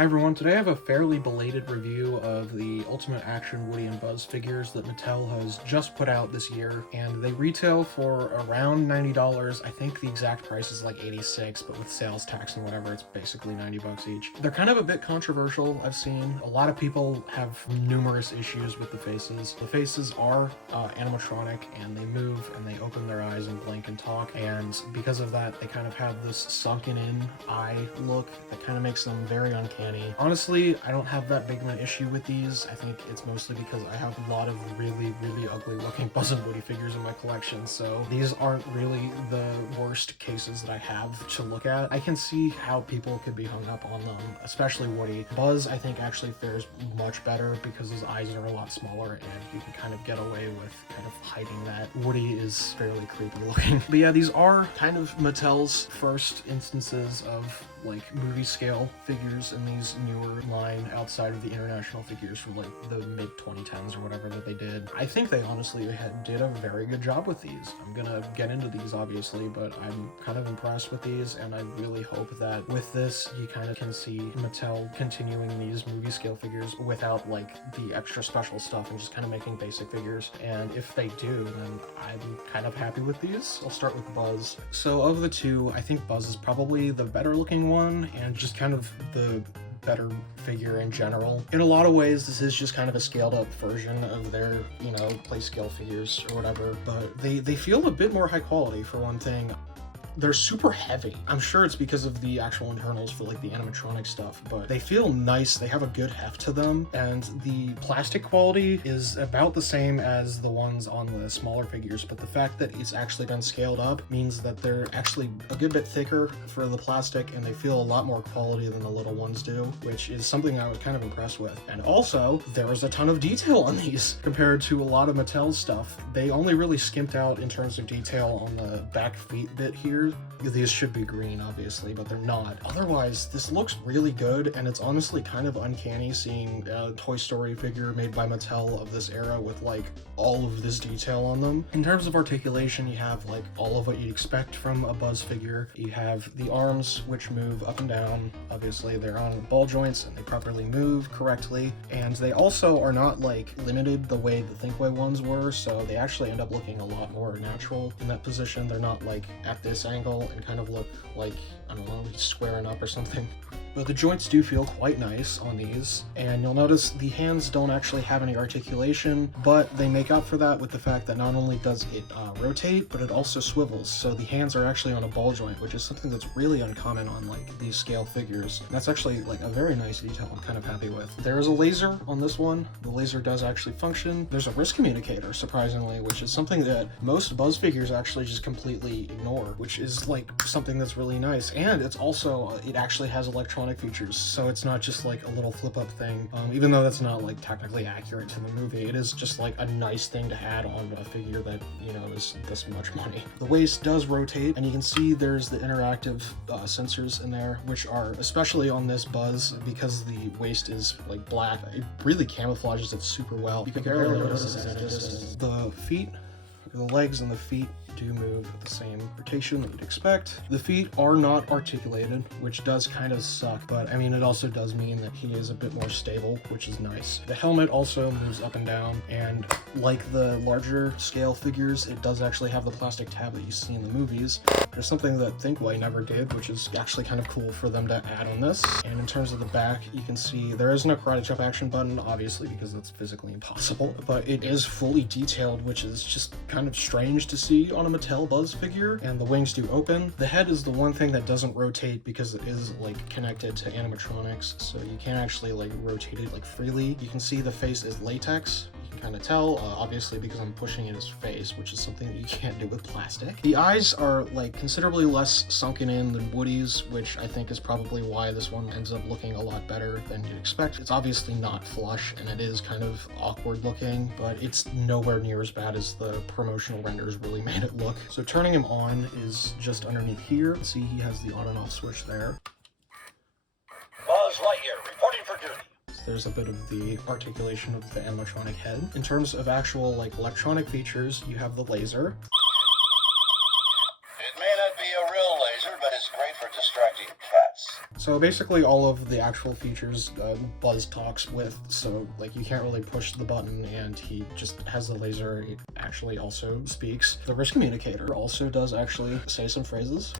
Hi everyone, today I have a fairly belated review of the Ultimate Action Woody and Buzz figures that Mattel has just put out this year, and they retail for around $90. I think the exact price is like $86, but with sales tax and whatever, it's basically 90 bucks each. They're kind of a bit controversial, I've seen. A lot of people have numerous issues with the faces. The faces are animatronic, and they move, and they open their eyes and blink and talk, and because of that, they kind of have this sunken in eye look that kind of makes them very uncanny. Honestly, I don't have that big of an issue with these. I think it's mostly because I have a lot of really ugly looking Buzz and Woody figures in my collection, so these aren't really the worst cases that I have to look at. I can see how people could be hung up on them, especially Woody. Buzz, I think, actually fares much better because his eyes are a lot smaller and you can kind of get away with kind of hiding that. Woody is fairly creepy looking. But yeah, these are kind of Mattel's first instances of like movie scale figures in these newer line outside of the international figures from like the mid 2010s or whatever that they did. I think they honestly did a very good job with these. I'm gonna get into these obviously, but I'm kind of impressed with these, and I really hope that with this you kind of can see Mattel continuing these movie scale figures without like the extra special stuff and just kind of making basic figures. And if they do, then I'm kind of happy with these. I'll start with Buzz. So of the two, I think Buzz is probably the better looking one and just kind of the better figure in general. In a lot of ways, this is just kind of a scaled up version of their, you know, play scale figures or whatever, but they feel a bit more high quality for one thing. They're super heavy. I'm sure it's because of the actual internals for like the animatronic stuff, but they feel nice. They have a good heft to them, and the plastic quality is about the same as the ones on the smaller figures, but the fact that it's actually been scaled up means that they're actually a good bit thicker for the plastic, and they feel a lot more quality than the little ones do, which is something I was kind of impressed with. And also, there was a ton of detail on these compared to a lot of Mattel's stuff. They only really skimped out in terms of detail on the back feet bit here. These should be green, obviously, but they're not. Otherwise, this looks really good, and it's honestly kind of uncanny seeing a Toy Story figure made by Mattel of this era with like all of this detail on them. In terms of articulation, you have like all of what you'd expect from a Buzz figure. You have the arms, which move up and down. Obviously, they're on ball joints and they properly move correctly, and they also are not like limited the way the Thinkway ones were, so they actually end up looking a lot more natural in that position. They're not like at this angle and kind of look like, I don't know, squaring up or something. But the joints do feel quite nice on these, and you'll notice the hands don't actually have any articulation, but they make up for that with the fact that not only does it rotate, but it also swivels, so the hands are actually on a ball joint, which is something that's really uncommon on like these scale figures. And that's actually like a very nice detail I'm kind of happy with. There is a laser on this one. The laser does actually function. There's a wrist communicator, surprisingly, which is something that most Buzz figures actually just completely ignore, which is like something that's really nice. And it's also, it actually has electronic features, so it's not just like a little flip up thing, even though that's not like technically accurate to the movie. It is just like a nice thing to add on a figure that, you know, is this much money. The waist does rotate, and you can see there's the interactive sensors in there, which are especially on this Buzz because the waist is like black. It really camouflages it super well. You can barely notice it at a distance. The feet, the legs and the feet do move at the same rotation that you'd expect. The feet are not articulated, which does kind of suck, but I mean, it also does mean that he is a bit more stable, which is nice. The helmet also moves up and down, and like the larger scale figures, it does actually have the plastic tab that you see in the movies. There's something that Thinkway never did, which is actually kind of cool for them to add on this. And in terms of the back, you can see there isn't a karate chop action button, obviously, because that's physically impossible, but it is fully detailed, which is just kind of strange to see on a Mattel Buzz figure. And the wings do open. The head is the one thing that doesn't rotate because it is like connected to animatronics, so you can't actually like rotate it like freely. You can see the face is latex. Kind of tell, obviously, because I'm pushing in his face, which is something that you can't do with plastic. The eyes are like considerably less sunken in than Woody's, which I think is probably why this one ends up looking a lot better than you'd expect. It's obviously not flush, and it is kind of awkward looking, but it's nowhere near as bad as the promotional renders really made it look. So turning him on is just underneath here. See, he has the on and off switch there. Buzz Lightyear, reporting for duty. There's a bit of the articulation of the animatronic head. In terms of actual like electronic features, you have the laser. It may not be a real laser, but it's great for distracting cats. So basically all of the actual features Buzz talks with, so like you can't really push the button and he just has the laser. He actually also speaks. The wrist communicator also does actually say some phrases.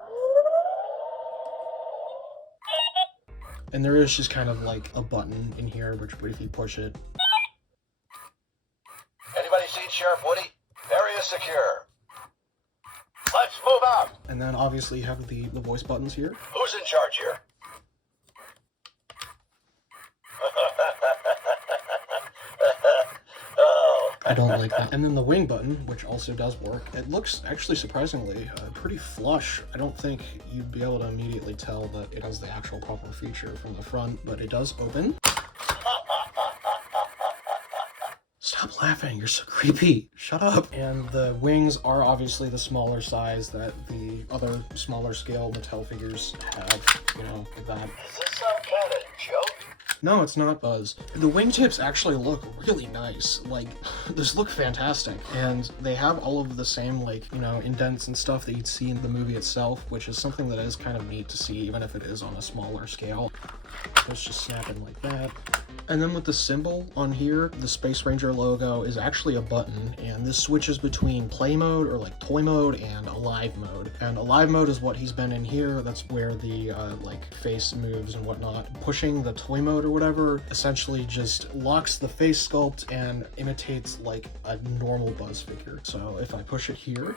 And there is just kind of like a button in here, which if you push it. Anybody seen Sheriff Woody? Area secure. Let's move out. And then obviously you have the voice buttons here. Who's in charge here? Oh. I don't like that. And then the wing button, which also does work. It looks actually surprisingly pretty flush. I don't think you'd be able to immediately tell that it has the actual proper feature from the front, but it does open. Stop laughing, you're so creepy. Shut up. And the wings are obviously the smaller size that the other smaller scale Mattel figures have, you know, like that. Is this some kind of joke? No, it's not, Buzz. The wingtips actually look really nice. Like, these look fantastic. And they have all of the same, like, you know, indents and stuff that you'd see in the movie itself, which is something that is kind of neat to see, even if it is on a smaller scale. Let's just snap in like that. And then with the symbol on here, the Space Ranger logo is actually a button, and this switches between play mode, or like toy mode, and alive mode. And alive mode is what he's been in here. That's where the like face moves and whatnot. Pushing the toy mode or whatever essentially just locks the face sculpt and imitates like a normal Buzz figure. So if I push it here,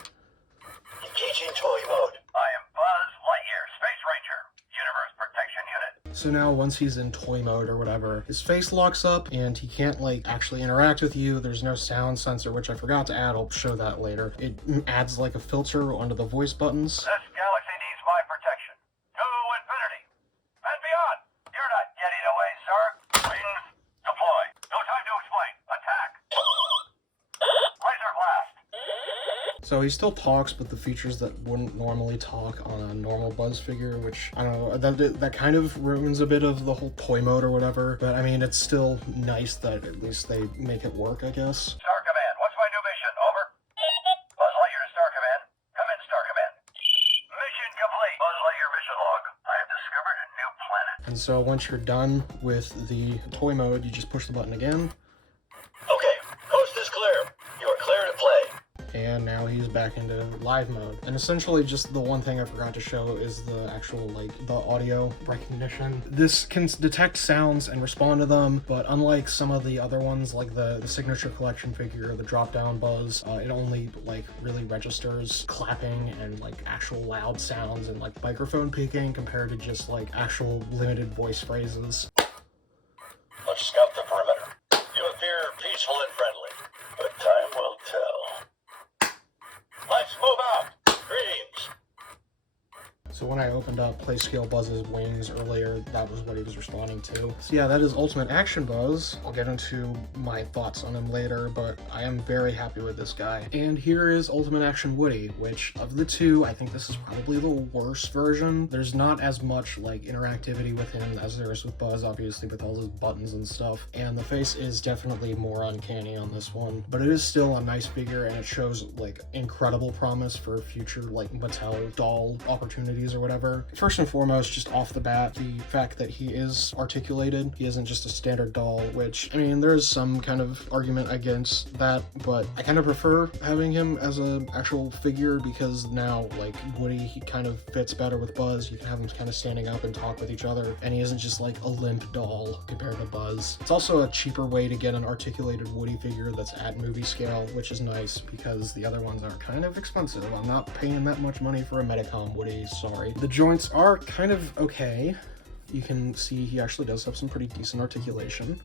Engaging toy mode. I am Buzz Lightyear, Space Ranger, Universe Protection Unit. so now once he's in toy mode or whatever, his face locks up and he can't like actually interact with you. There's no sound sensor, which I forgot to add. I'll show that later. It adds like a filter onto the voice buttons. This galaxy needs my protection. To infinity and beyond. You're not getting away, sir. Wings deploy. No time to explain. Attack. Laser blast. So he still talks, but the features that wouldn't normally talk on a normal Buzz figure, which, I don't know, that kind of ruins a bit of the whole toy mode or whatever. But I mean, it's still nice that at least they make it work, I guess. Star Command, what's my new mission? Over. Buzz Lightyear to Star Command. Come in, Star Command. Mission complete. Buzz Lightyear mission log. I have discovered a new planet. And so once you're done with the toy mode, you just push the button again. Okay, coast is clear. You are clear to play. And now he's back into live mode. And essentially just the one thing I forgot to show is the actual, like, the audio recognition. This can detect sounds and respond to them, but unlike some of the other ones, like the Signature Collection figure, the drop-down Buzz, it only, like, really registers clapping and, like, actual loud sounds and, like, microphone peaking compared to just, like, actual limited voice phrases. Let's scout the perimeter. You appear peaceful and friendly, but time will tell. Let's move out. Greetings. So when I opened up Play Scale Buzz's wings earlier, that was what he was responding to. So yeah, that is Ultimate Action Buzz. I'll get into my thoughts on him later, but I am very happy with this guy. And here is Ultimate Action Woody, which of the two, I think this is probably the worst version. There's not as much like interactivity with him as there is with Buzz, obviously, with all his buttons and stuff. And the face is definitely more uncanny on this one, but it is still a nice figure, and it shows like incredible promise for future like Mattel doll opportunities or whatever. First and foremost, just off the bat, the fact that he is articulated. He isn't just a standard doll, which, I mean, there is some kind of argument against that, but I kind of prefer having him as an actual figure because now, like, Woody, he kind of fits better with Buzz. You can have him kind of standing up and talk with each other, and he isn't just like a limp doll compared to Buzz. It's also a cheaper way to get an articulated Woody figure that's at movie scale, which is nice because the other ones are kind of expensive. I'm not paying that much money for a Medicom Woody, sorry. The joints are kind of okay. You can see he actually does have some pretty decent articulation.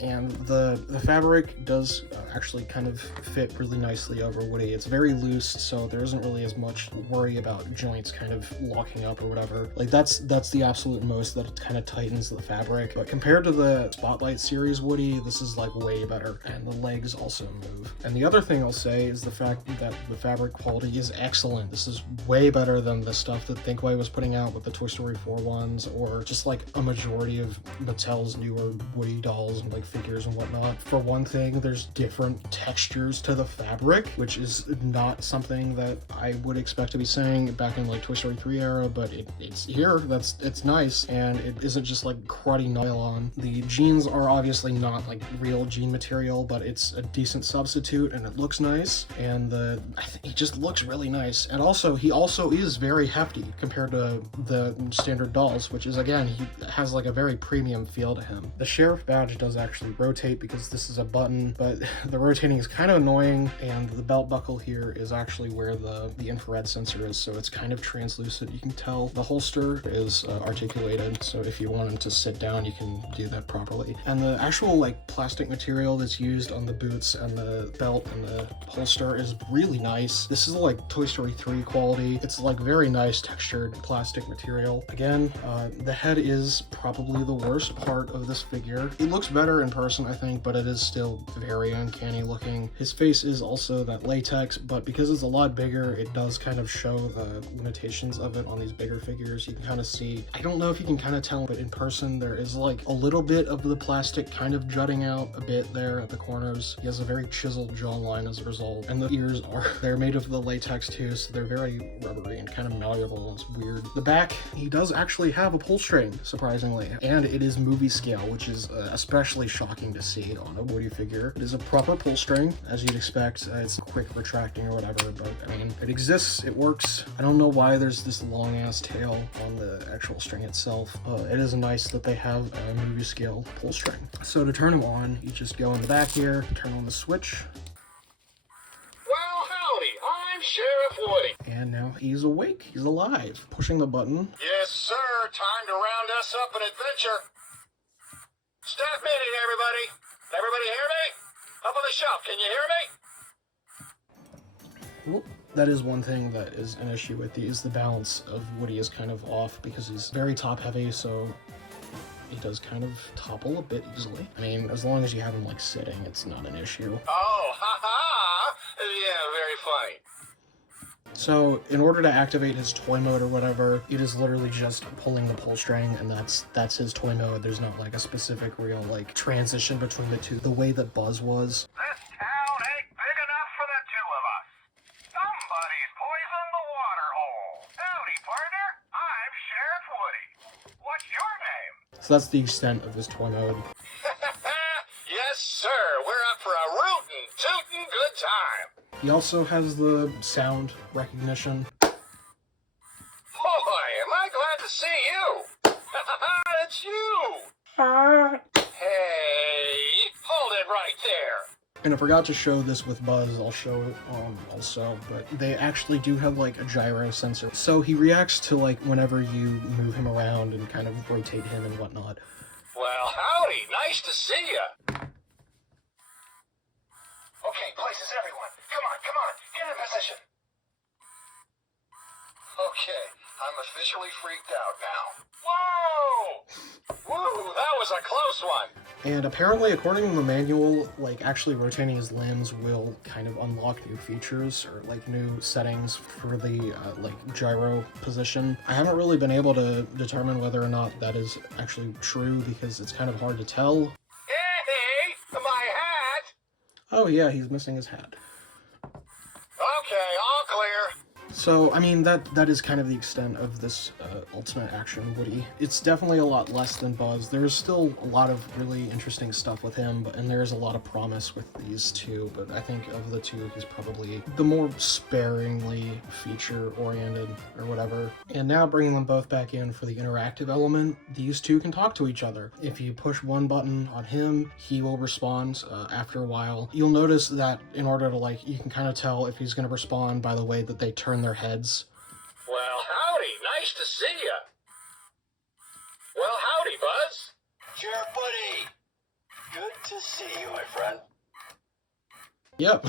And the fabric does actually kind of fit really nicely over Woody. It's very loose, so there isn't really as much worry about joints kind of locking up or whatever. Like that's the absolute most that it kind of tightens the fabric. But compared to the Spotlight series Woody, this is like way better. And the legs also move. And the other thing I'll say is the fact that the fabric quality is excellent. This is way better than the stuff that Thinkway was putting out with the Toy Story 4 ones, or just like a majority of Mattel's newer Woody dolls and like figures and whatnot. For one thing, there's different textures to the fabric, which is not something that I would expect to be saying back in like Toy Story 3 era, but it's here. It's nice, and it isn't just like cruddy nylon. The jeans are obviously not like real jean material, but it's a decent substitute, and it looks nice, and it just looks really nice. And also, he also is very hefty compared to the standard dolls, which is, again, he has like a very premium feel to him. The sheriff badge does actually rotate because this is a button, but the rotating is kind of annoying, and the belt buckle here is actually where the infrared sensor is, so it's kind of translucent. You can tell the holster is articulated, so if you want him to sit down, you can do that properly. And the actual like plastic material that's used on the boots and the belt and the holster is really nice. This is like Toy Story 3 quality. It's like very nice textured plastic material. Again, the head is probably the worst part of this figure. It looks better in person, I think, but it is still very uncanny looking. His face is also that latex, but because it's a lot bigger, it does kind of show the limitations of it on these bigger figures. You can kind of see, I don't know if you can kind of tell, but in person there is like a little bit of the plastic kind of jutting out a bit there at the corners. He has a very chiseled jawline as a result, and the ears they're made of the latex too, so they're very rubbery and kind of malleable. It's weird. The back, he does actually have a pull string, surprisingly, and it is movie scale, which is especially shocking to see on a Woody figure. It is a proper pull string, as you'd expect. It's quick retracting or whatever, but I mean, it exists, it works. I don't know why there's this long ass tail on the actual string itself. It is nice that they have a movie scale pull string. So to turn him on, you just go in the back here, turn on the switch. Well, howdy, I'm Sheriff Woody. And now he's awake, he's alive. Pushing the button. Yes, sir, time to round us up an adventure. Staff meeting, everybody. Everybody hear me? Up on the shelf, can you hear me? Well, that is one thing that is an issue with these. The balance of Woody is kind of off because he's very top heavy, so he does kind of topple a bit easily. I mean, as long as you have him like sitting, it's not an issue. Oh, ha-ha! Yeah, very funny. So in order to activate his toy mode or whatever, it is literally just pulling the pull string, and that's his toy mode. There's not like a specific real like transition between the two, the way that Buzz was. This town ain't big enough for the two of us. Somebody's poisoned the water hole. Howdy, partner. I'm Sheriff Woody. What's your name? So that's the extent of his toy mode. Yes, sir. We're up for a rootin', tootin' good time. He also has the sound recognition. Boy, am I glad to see you. It's you. Hey, hold it right there. And I forgot to show this with Buzz, I'll show it also, but they actually do have like a gyro sensor. So he reacts to like whenever you move him around and kind of rotate him and whatnot. Well, howdy. Nice to see you. Okay, places, everyone. Come on. Get in position. Okay, I'm officially freaked out now. Whoa! Woo, that was a close one. And apparently, according to the manual, like actually rotating his limbs will kind of unlock new features or like new settings for the like gyro position. I haven't really been able to determine whether or not that is actually true because it's kind of hard to tell. Hey, my hat. Oh yeah, he's missing his hat. Okay, all clear. So, I mean, that is kind of the extent of this Ultimate Action Woody. It's definitely a lot less than Buzz. There's still a lot of really interesting stuff with him, and there's a lot of promise with these two, but I think of the two, he's probably the more sparingly feature-oriented or whatever. And now bringing them both back in for the interactive element, these two can talk to each other. If you push one button on him, he will respond after a while. You'll notice that in order to, like, you can kind of tell if he's going to respond by the way that they turn their heads. Well, howdy. Nice to see you. Well, howdy, Buzz. Sheriff Woody. Good to see you, my friend. Yep,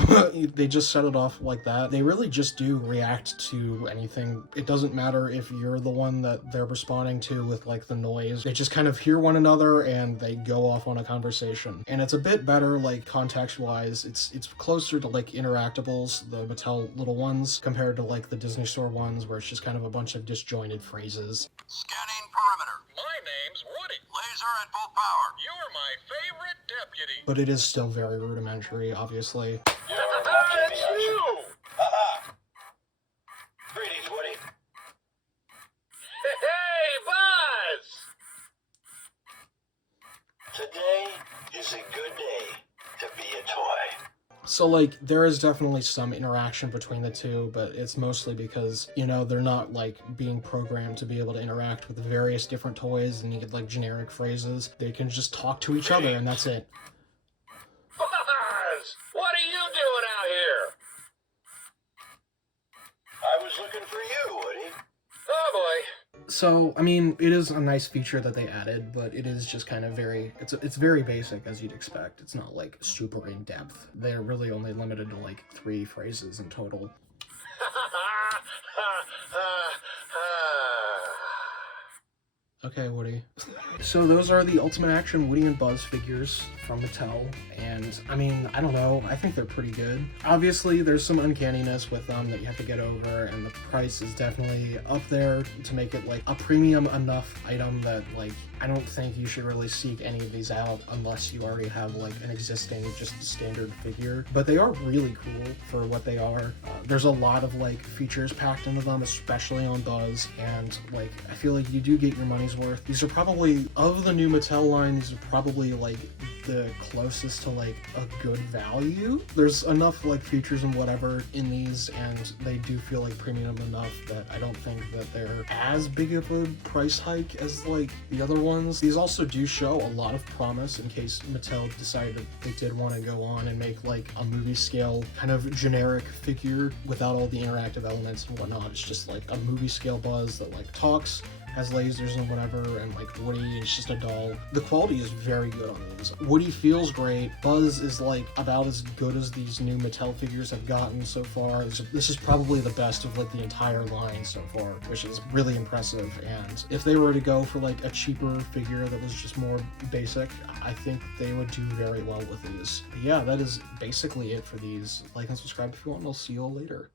they just set it off like that. They really just do react to anything. It doesn't matter if you're the one that they're responding to with like the noise. They just kind of hear one another and they go off on a conversation. And it's a bit better like context-wise. It's closer to like Interactables, the Mattel little ones, compared to like the Disney Store ones where it's just kind of a bunch of disjointed phrases. Scanning perimeter. My name's Woody. Laser at full power. You're my favorite deputy. deputy. But it is still very rudimentary, obviously. That's you! Haha. Greetings, Woody. Hey, Buzz! Today is a good day to be a toy. So, like, there is definitely some interaction between the two, but it's mostly because, you know, they're not, like, being programmed to be able to interact with various different toys and you get, like, generic phrases. They can just talk to each other, and that's it. Buzz! What are you doing out here? I was looking for you, Woody. Oh, boy. So, I mean, it is a nice feature that they added, but it is just kind of very, it's very basic, as you'd expect. It's not, like, super in-depth. They're really only limited to, like, 3 phrases in total. Okay, Woody. So those are the Ultimate Action Woody and Buzz figures from Mattel, and I mean, I don't know, I think they're pretty good. Obviously, there's some uncanniness with them that you have to get over, and the price is definitely up there to make it like a premium enough item that like, I don't think you should really seek any of these out unless you already have like an existing just standard figure. But they are really cool for what they are. There's a lot of like features packed into them, especially on Buzz, and like I feel like you do get your money's worth. These are probably, of the new Mattel line, these are probably like the closest to like a good value. There's enough like features and whatever in these, and they do feel like premium enough that I don't think that they're as big of a price hike as like the other ones. These also do show a lot of promise in case Mattel decided they did want to go on and make like a movie scale kind of generic figure without all the interactive elements and whatnot. It's just like a movie scale Buzz that like talks, has lasers and whatever, and like Woody is just a doll. The quality is very good on these. Woody feels great. Buzz is like about as good as these new Mattel figures have gotten so far. This is probably the best of like the entire line so far, which is really impressive. And if they were to go for like a cheaper figure that was just more basic, I think they would do very well with these. But yeah, that is basically it for these. Like and subscribe if you want, and I'll see you all later.